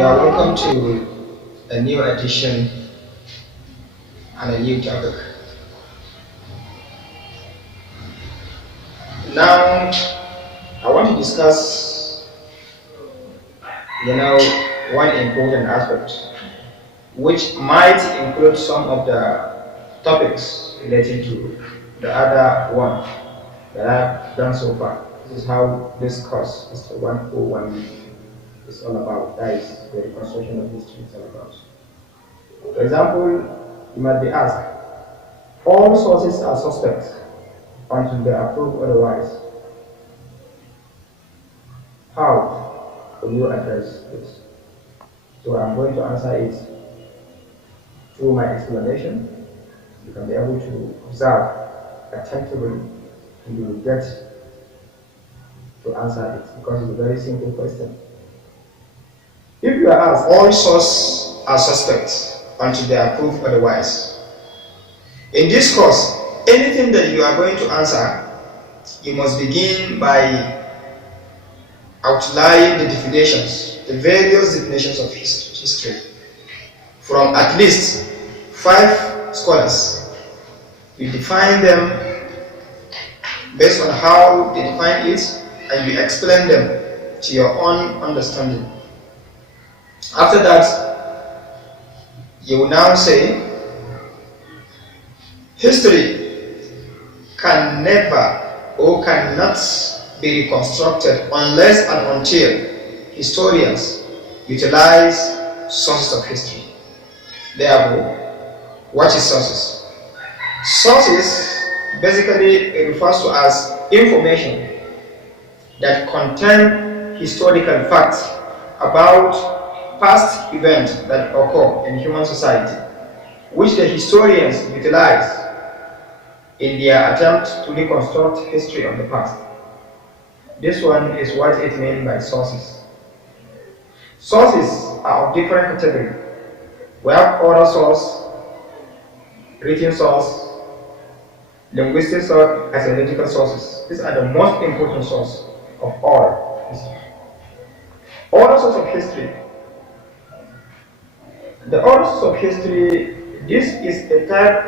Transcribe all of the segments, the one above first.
You are welcome to a new edition and a new topic. Now, I want to discuss, one important aspect, which might include some of the topics related to the other one that I've done so far. This is how this course, Mr. 101, is all about. That is the reconstruction of history is all about. For example, you might be asked, all sources are suspect until they are proved otherwise. How will you address this? So I'm going to answer it through my explanation. You can be able to observe attentively and you will get to answer it because it's a very simple question. If you are asked, all sources are suspect until they are proved otherwise. In this course, anything that you are going to answer, you must begin by outlining the definitions, the various definitions of history, from at least 5 scholars. You define them based on how they define it, and you explain them to your own understanding. After that, you will now say, history can never or cannot be reconstructed unless and until historians utilize sources of history. Therefore, what is sources? Sources basically refers to as information that contain historical facts about past events that occur in human society, which the historians utilize in their attempt to reconstruct history of the past. This one is what it means by sources. Sources are of different categories. We have oral source, written source, linguistic source, archaeological sources. These are the most important sources of all history. Oral source of history. The oral source of history, this is a type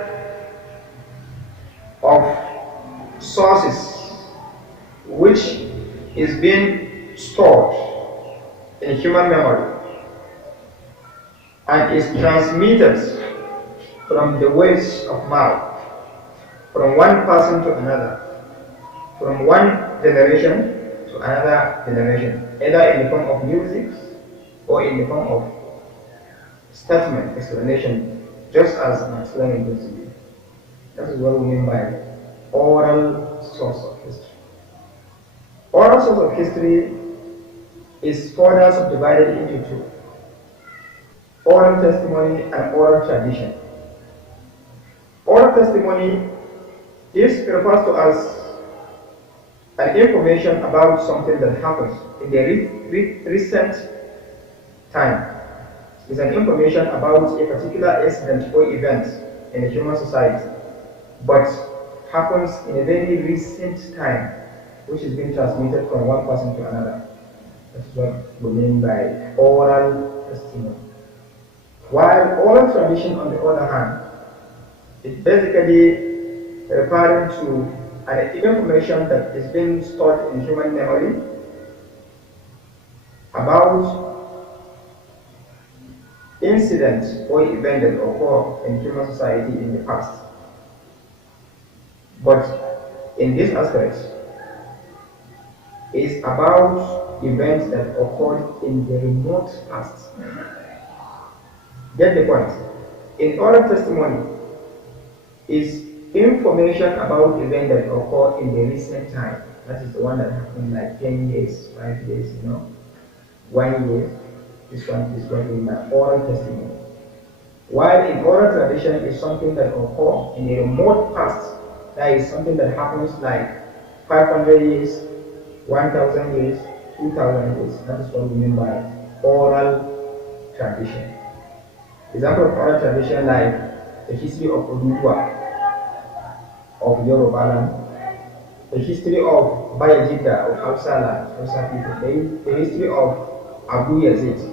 of sources which is being stored in human memory and is transmitted from the words of mouth, from one person to another, from one generation to another generation, either in the form of music or in the form of statement, explanation, just as I'm explaining this to you. That is what we mean by oral source of history. Oral source of history is further subdivided into 2. Oral testimony and oral tradition. Oral testimony is refers to as an information about something that happens in the recent time. It's an information about a particular incident or event in a human society, but happens in a very recent time, which is being transmitted from one person to another. That's what we mean by oral testimony. While oral tradition, on the other hand, is basically referring to an information that is being stored in human memory about incidents or events that occur in human society in the past. But in this aspect, it's about events that occurred in the remote past. Get the point? In oral testimony is information about events that occur in the recent time. That is the one that happened like 10 years, 5 years, 1 year. This one is what we mean by oral testimony. While in oral tradition is something that occurs in a remote past. That is something that happens like 500 years, 1,000 years, 2,000 years. That is what we mean by oral tradition. Example of oral tradition like the history of Oduduwa, of Yoruba land, the history of Bayajida, of Hausa land, Hausa people, the history of Abu Yazid,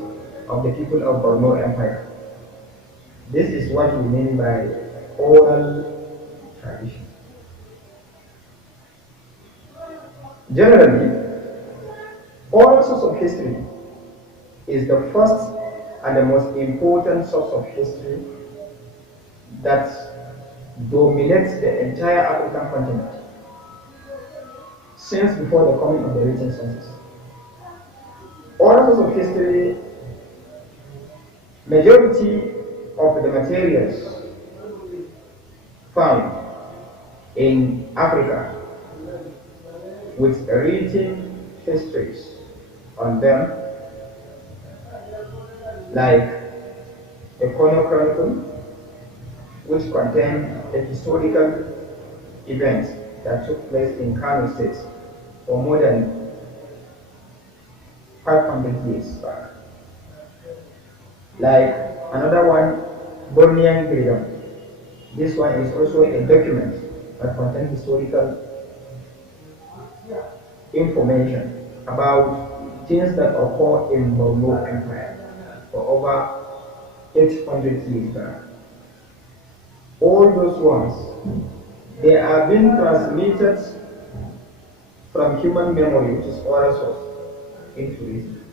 of the people of Borno Empire. This is what we mean by oral tradition. Generally, oral source of history is the first and the most important source of history that dominates the entire African continent since before the coming of the written sources. Oral source of history, majority of the materials found in Africa with written histories on them, like the Kono Chronicle, which contains the historical events that took place in Kano State for more than 500 years back. Like another one, Bornean Freedom. This one is also a document that contains historical information about things that occur in Borno Empire for over 800 years back. All those ones, they are being transmitted from human memory, which is oral source, into written.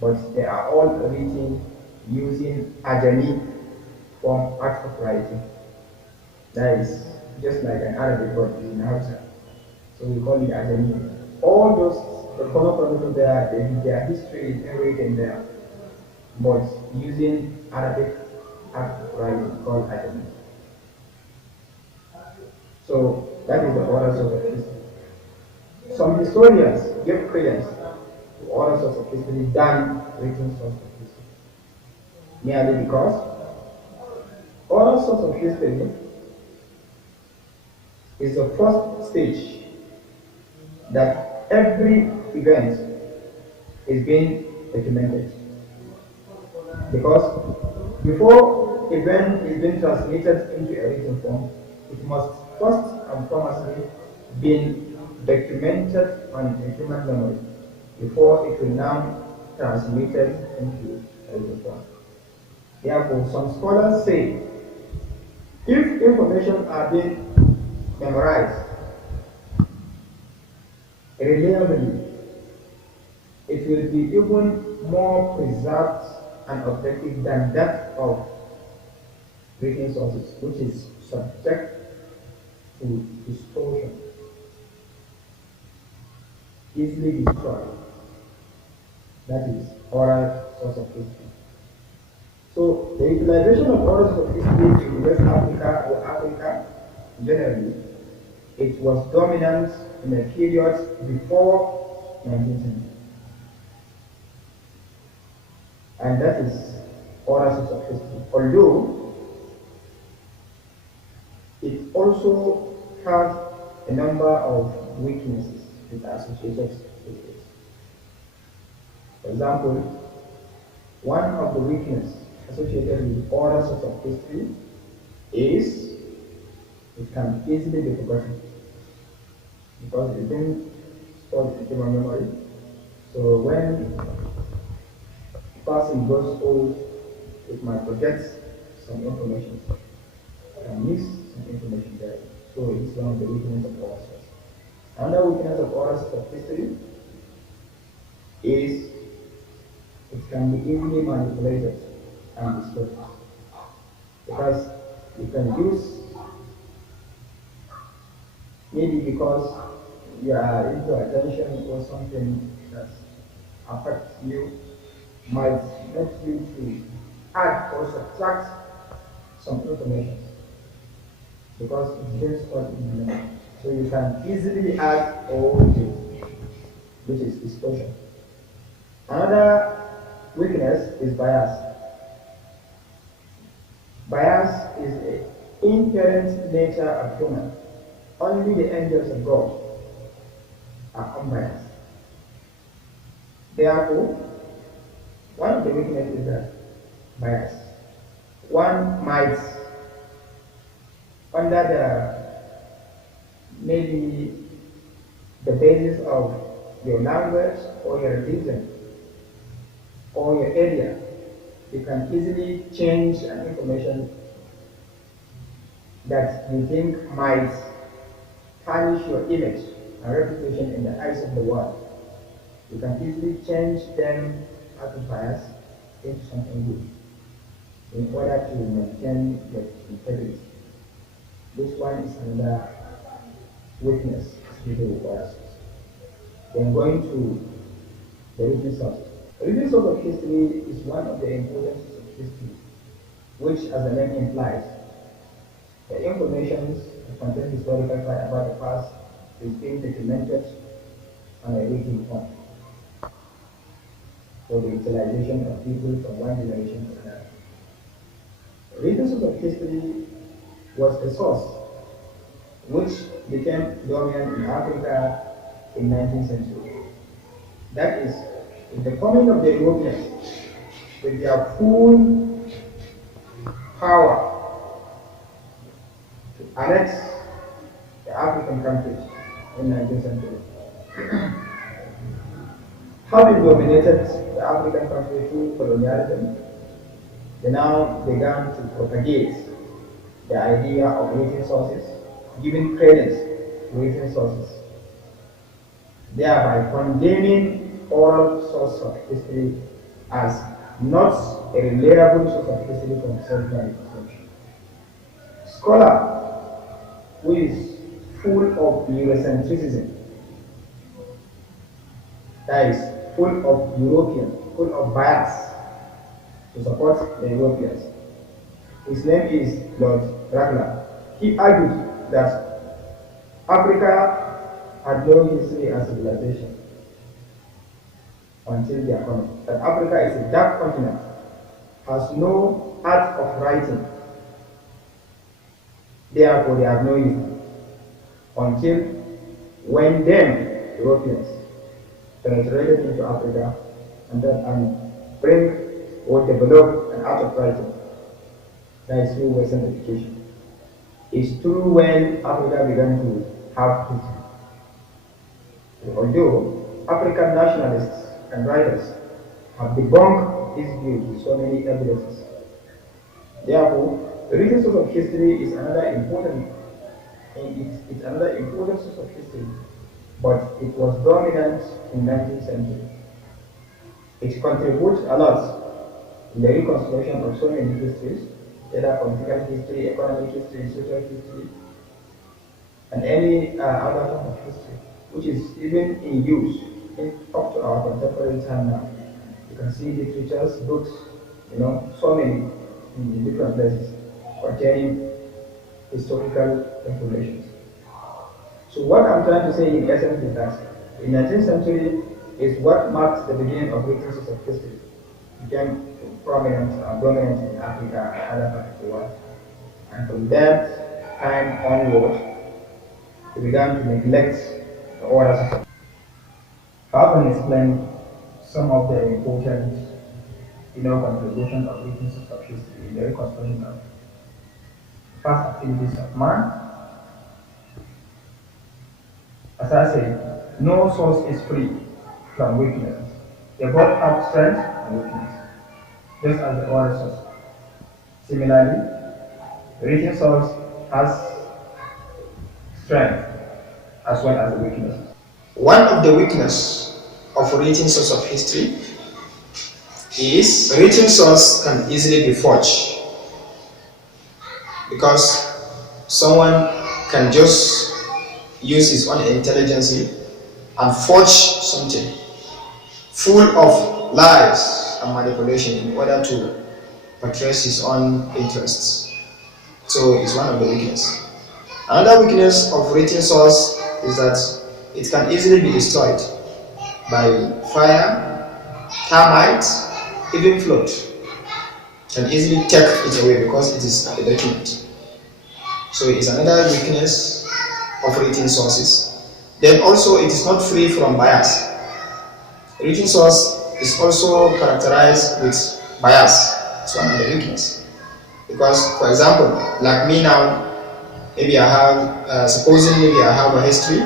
But they are all written using Ajami form art of writing. That is just like an Arabic word in Hausa. So we call it Ajami. All those, the color chronicle there, their history is written there, but using Arabic art of writing called Ajami. So that is the oral source of history. Some historians give credence to oral source of history than written source of history, merely because oral source of history is the first stage that every event is being documented. Because before event is being transmitted into a written form, it must first and foremost be documented on a human memory before it will now transmitted into a written form. Therefore, some scholars say if information are being memorized reliably, it will be even more preserved and objective than that of written sources, which is subject to distortion, easily destroyed. That is oral source of history. So the utilization of oral source of history in West Africa or Africa generally, it was dominant in the period before 19th century. And that is oral source of history. Although it also has a number of weaknesses that are associated with it. For example, one of the weaknesses associated with oral source of history is it can easily be forgotten because it's been stored in human memory. So when a person grows old, it might forget some information and miss some information there. So it's one of the weaknesses of oral source. Another weakness of oral source of history is it can be easily manipulated and distorted because you can use, maybe because you are into attention or something that affects you, might let you to add or subtract some information because it's been stored in the memory. So you can easily add or reduce, which is distortion. Another weakness is bias. Bias is an inherent nature of human. Only the angels of God are unbiased. Therefore, one of the weaknesses is that bias. One might, under maybe the basis of your language or your religion or your area, You can easily change an information that you think might tarnish your image and reputation in the eyes of the world. You can easily change them out of bias into something good in order to maintain your integrity. This one is another weakness associated with bias. Then going to the written source. The written source of history is one of the important sources of history, which, as the name implies, the information that contains historical fact about the past is being documented on a written form for the utilization of people from one generation to another. The written source of history was a source which became dominant in Africa in 19th century. That is, with the coming of the Europeans, with their full power to annex the African countries in 19th century, having dominated the African country through colonialism, they now began to propagate the idea of written sources, giving credence to written sources, thereby condemning oral source of history as not a reliable source of history from historical reconstruction. Scholar who is full of Eurocentrism, that is, full of European, full of bias to support the Europeans. His name is Lord Ragnar. He argued that Africa had no history and civilization until their coming. That Africa is a dark continent, has no art of writing, therefore they have no history until when them, Europeans, penetrated into Africa and bring or develop an art of writing. That is through Western education. It's true when Africa began to have history. Although African nationalists and writers have debunked this view with so many evidences. Therefore, the written source of history is another important source of history, but it was dominant in 19th century. It contributes a lot in the reconstruction of so many histories, whether political history, economic history, social history, and any other form of history, which is even in use up to our contemporary time now. You can see literatures, books, so many in different places containing historical information. So what I'm trying to say in essence is that the 19th century is what marks the beginning of written source of history. It became prominent and dominant in Africa and other parts of the world. And from that time onward, we began to neglect the orders. I can explain some of the important contributions of written source of history in the reconstruction of past activities of man. As I said, no source is free from weaknesses. They both have strength and weakness, just as the oral source. Similarly, the written source has strength as well as the weakness. One of the weaknesses of written source of history is written source can easily be forged, because someone can just use his own intelligence and forge something full of lies and manipulation in order to portray his own interests. So it's one of the weaknesses. Another weakness of written source is that it can easily be destroyed by fire, termites, even flood. Can easily take it away because it is a document. So it is another weakness of written sources. Then also it is not free from bias. Written source is also characterized with bias. It's one of the weaknesses. Because, for example, like me now, maybe I have, supposing maybe I have a history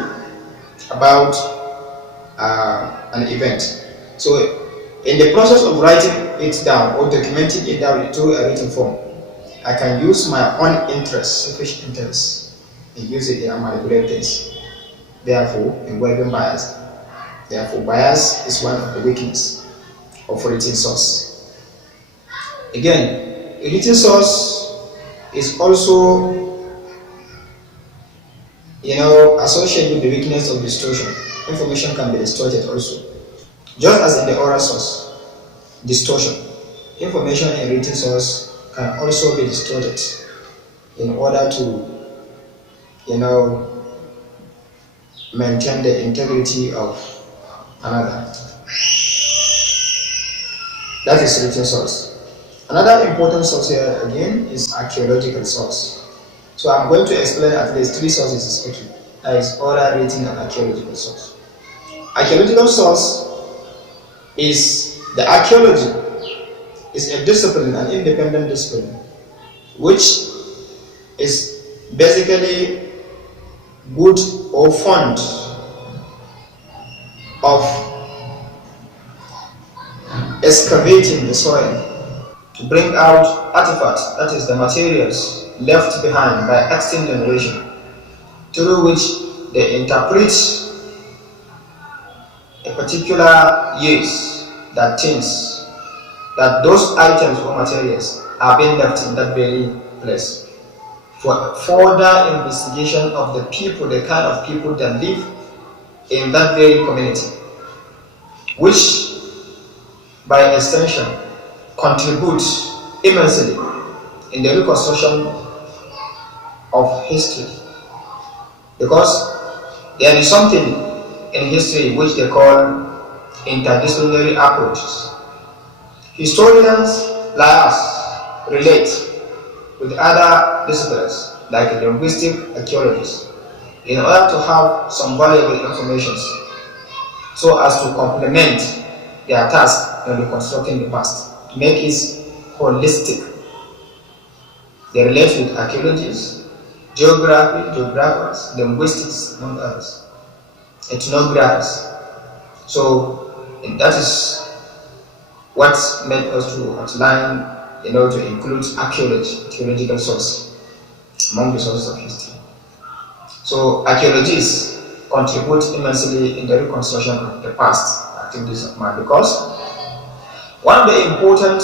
about an event. So In the process of writing it down or documenting it down into a written form, I can use my own interest, selfish interest, and use it and manipulate things, therefore involving bias. Therefore, bias is one of the weaknesses of written source. Again, a written source is also, associated with the weakness of distortion. Information can be distorted also. Just as in the oral source, distortion. Information in written source can also be distorted in order to, maintain the integrity of another. That is written source. Another important source here again is archaeological source. So I'm going to explain at least three sources quickly. That is oral, written, and archaeological source. Archaeological source is the archaeology is a discipline, an independent discipline, which is basically good or fond of excavating the soil to bring out artifacts, that is the materials left behind by extinct generation, through which they interpret a particular use that things, that those items or materials are being left in that very place for further investigation of the people, the kind of people that live in that very community, which by extension contributes immensely in the reconstruction of history, because there is something in history which they call interdisciplinary approaches. Historians like us relate with other disciplines like linguistic archaeologists in order to have some valuable information so as to complement their task in reconstructing the past, to make it holistic. They relate with archaeologists, geographers, linguistics, among others, ethnographers. So that is what made us to outline, to include archaeological source among the sources of history. So archaeologists contribute immensely in the reconstruction of the past activities of man, because one of the important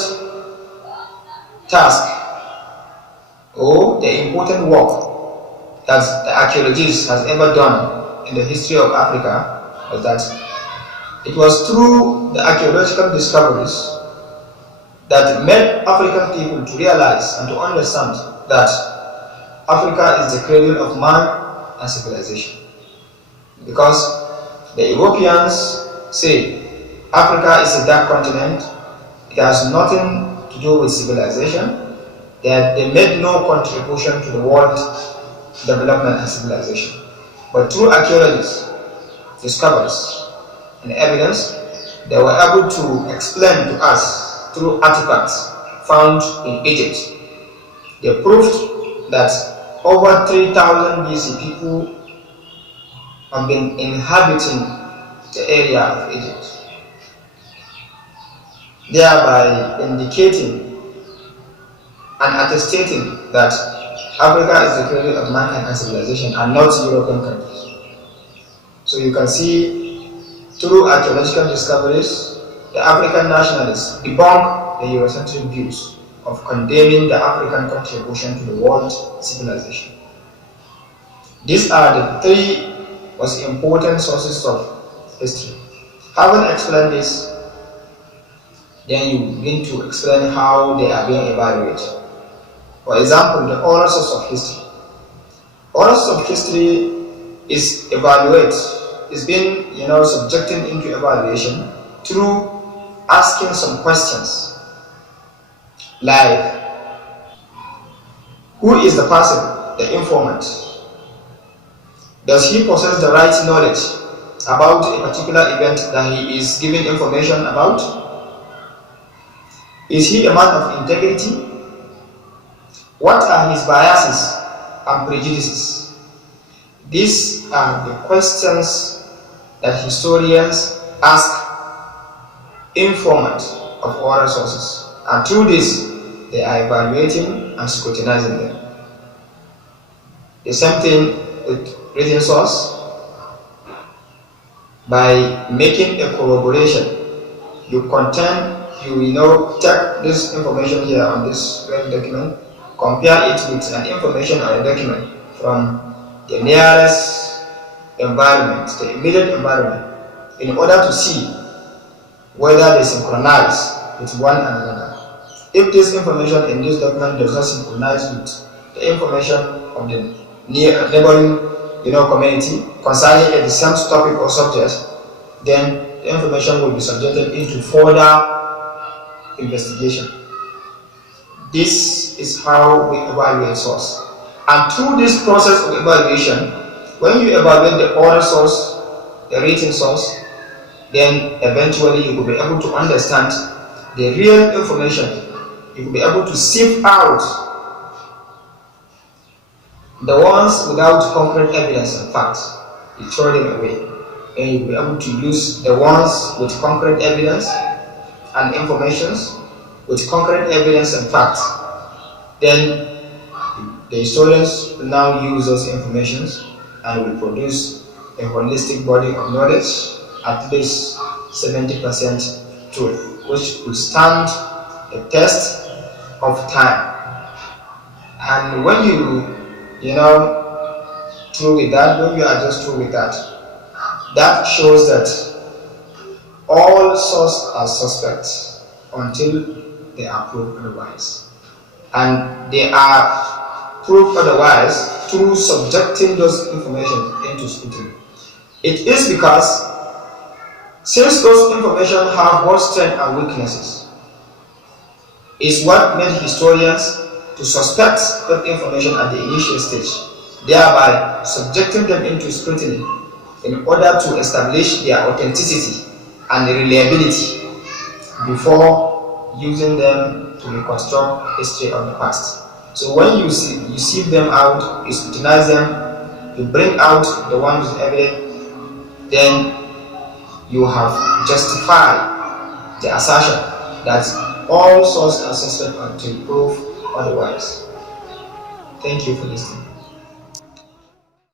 tasks or the important work that the archaeologist has ever done in the history of Africa was that it was through the archaeological discoveries that made African people to realize and to understand that Africa is the cradle of man and civilization. Because the Europeans say Africa is a dark continent, it has nothing to do with civilization, that they made no contribution to the world development and civilization. But through archaeologists, discoveries, and evidence, they were able to explain to us through artifacts found in Egypt. They proved that over 3,000 BC people have been inhabiting the area of Egypt, thereby indicating and attestating that Africa is the cradle of mankind and civilization and not European countries. So you can see through archaeological discoveries, the African nationalists debunk the Eurocentric views of condemning the African contribution to the world civilization. These are the three most important sources of history. Having explained this, then you begin to explain how they are being evaluated. For example, the oral source of history. Oral source of history is being subjected into evaluation through asking some questions like, who is the person, the informant? Does he possess the right knowledge about a particular event that he is giving information about? Is he a man of integrity? What are his biases and prejudices? These are the questions that historians ask informant of other sources, and through this they are evaluating and scrutinizing them. The same thing with written source. By making a corroboration, you take this information here on this document, compare it with an information on a document from the nearest environment, the immediate environment, in order to see whether they synchronize with one another. If this information in this document does not synchronize with the information of the neighboring community concerning the same topic or subject, then the information will be subjected into further investigation. This is how we evaluate source. And through this process of evaluation, when you evaluate the other source, the written source, then eventually you will be able to understand the real information. You will be able to sift out the ones without concrete evidence and facts. You throw them away, and you'll be able to use the ones with concrete evidence and informations, with concrete evidence and facts. Then the historians will now use those informations and will produce a holistic body of knowledge, at least 70% truth, which will stand the test of time. And when you through with that, when you are just through with that, that shows that all sources are suspects until they are proved otherwise. And they are proved otherwise through subjecting those information into scrutiny. It is because since those information have both strengths and weaknesses, is what made historians to suspect that information at the initial stage, thereby subjecting them into scrutiny in order to establish their authenticity and reliability before using them to reconstruct history of the past. So when you sieve them out, you scrutinize them, you bring out the ones with evidence, then you have justified the assertion that all sources are suspect until proof otherwise. Thank you for listening.